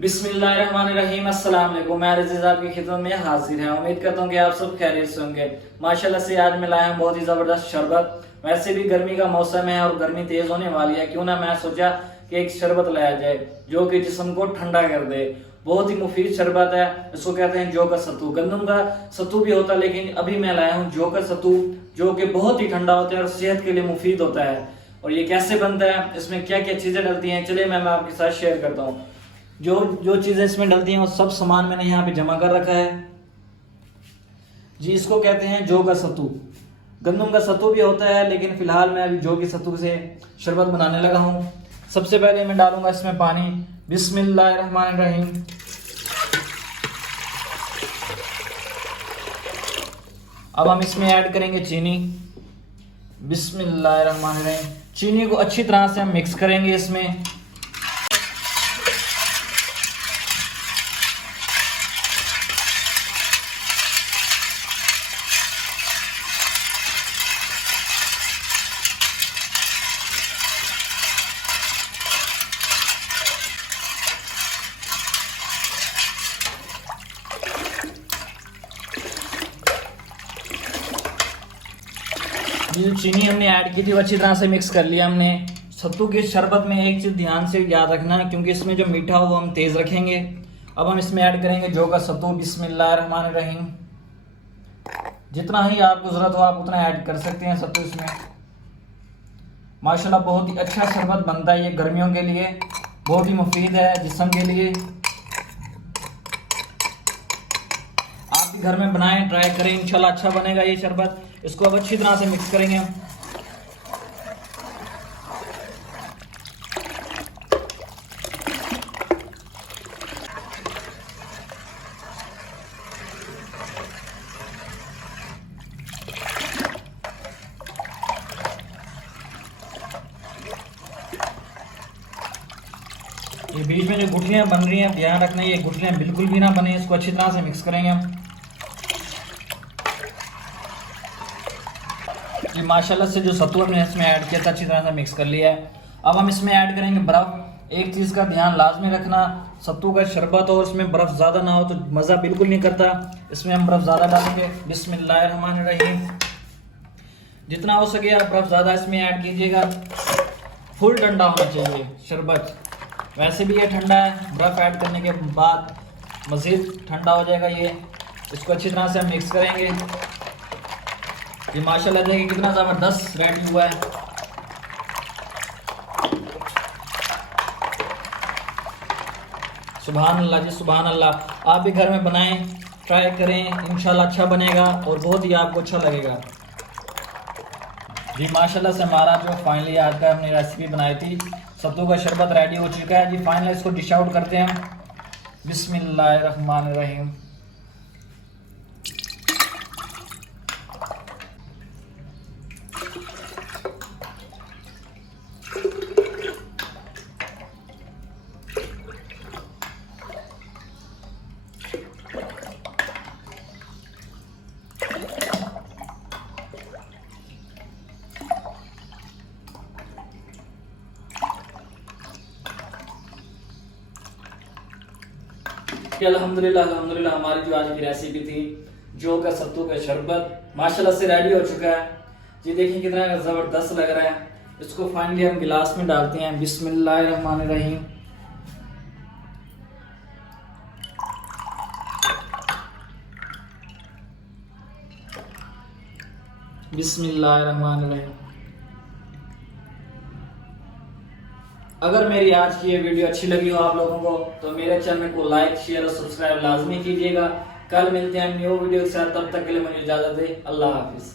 बिस्मिल्लाहिर्रहमानिर्रहीम। अस्सलाम वालेकुम। मैं रज़ीज़ आपकी खिदमत में हाजिर है। उम्मीद करता हूँ कि आप सब खैरियत से होंगे। माशाल्लाह से आज मैं लाया हूँ बहुत ही ज़बरदस्त शरबत। वैसे भी गर्मी का मौसम है और गर्मी तेज़ होने वाली है, क्यों ना मैं सोचा कि एक शरबत लाया जाए जो कि जिस्म को ठंडा कर दे। बहुत ही मुफीद शरबत है। इसको कहते हैं जौ का सत्तू। गंदम का सत्तू भी होता है, लेकिन अभी मैं लाया हूँ जौ का सत्तू, जो कि बहुत ही ठंडा होता है और सेहत के लिए मुफीद होता है। और ये कैसे बनता है, इसमें क्या क्या चीज़ें डलती हैं, चलिए मैं आपके साथ शेयर करता हूँ। जो जो चीज़ें इसमें डलती हैं वो सब सामान मैंने यहाँ पे जमा कर रखा है जी। इसको कहते हैं जौ का सत्तू। गंदम का सत्तू भी होता है, लेकिन फिलहाल मैं अभी जौ के सत्तू से शरबत बनाने लगा हूँ। सबसे पहले मैं डालूंगा इसमें पानी। बिस्मिल्लाहिर्रहमानिर्रहीम। अब हम इसमें ऐड करेंगे चीनी। बिस्मिल्लाहिर्रहमानिर्रहीम। चीनी को अच्छी तरह से हम मिक्स करेंगे इसमें। ये जो चीनी हमने ऐड की थी वो अच्छी तरह से मिक्स कर लिया हमने। सत्तू के शरबत में एक चीज़ ध्यान से याद रखना, क्योंकि इसमें जो मीठा हो वो हम तेज़ रखेंगे। अब हम इसमें ऐड करेंगे जौ का सत्तू। बिस्मिल्लाहिर्रहमानिर्रहीम। जितना ही आपको ज़रूरत हो आप उतना ऐड कर सकते हैं सत्तू इसमें। माशाल्लाह बहुत ही अच्छा शरबत बनता है ये गर्मियों के लिए, बहुत ही मुफीद है जिस्म के लिए। आप भी घर में बनाएं, ट्राई करें, इंशाल्लाह अच्छा बनेगा ये शरबत। इसको अब अच्छी तरह से मिक्स करेंगे हम। ये बीच में जो गुठलियां बन रही हैं ध्यान रखना, ये गुठलियां बिल्कुल भी ना बने। इसको अच्छी तरह से मिक्स करेंगे हम। ये माशाल्लाह से जो सत्तू हमने इसमें ऐड किया था अच्छी तरह से मिक्स कर लिया है। अब हम इसमें ऐड करेंगे बर्फ। एक चीज़ का ध्यान लाजमी रखना, सत्तू का शरबत हो और इसमें बर्फ ज़्यादा ना हो तो मज़ा बिल्कुल नहीं करता। इसमें हम बर्फ ज़्यादा डालेंगे। बिस्मिल्लाहिर्रहमानिर्रहीम। जितना हो सके आप बर्फ ज़्यादा इसमें ऐड कीजिएगा। फुल ठंडा होना चाहिए शरबत। वैसे भी ये ठंडा है, बर्फ ऐड करने के बाद मज़ीद ठंडा हो जाएगा ये। इसको अच्छी तरह से हम मिक्स करेंगे। ये माशाल्लाह देखिए कितना ज़बरदस्त रेडी हुआ है। सुभान अल्लाह जी, सुभान अल्लाह। आप भी घर में बनाएं, ट्राई करें, इंशाल्लाह अच्छा बनेगा और बहुत ही आपको अच्छा लगेगा जी। माशाल्लाह से हमारा जो फाइनली आज का हमने रेसिपी बनाई थी सत्तू का शरबत रेडी हो चुका है जी। फाइनली इसको डिश आउट करते हैं। बिस्मिल्लाहिर्रहमानिर्रहीम। अल्हम्दुलिल्लाह अल्हम्दुलिल्लाह हमारी जो आज की रेसिपी थी जौ का सत्तू का शरबत माशाल्लाह से रेडी हो चुका है जी। देखिए कितना ज़बरदस्त लग रहा है। इसको फाइनली हम गिलास में डालते हैं। बिस्मिल्लाहिर्रहमानिर्रहीम। बिस्मिल्लाहिर्रहमानिर्रहीम। अगर मेरी आज की ये वीडियो अच्छी लगी हो आप लोगों को तो मेरे चैनल को लाइक, शेयर और सब्सक्राइब लाजमी कीजिएगा। कल मिलते हैं न्यू वीडियो के साथ, तब तक के लिए मुझे इजाजत दें। अल्लाह हाफिज।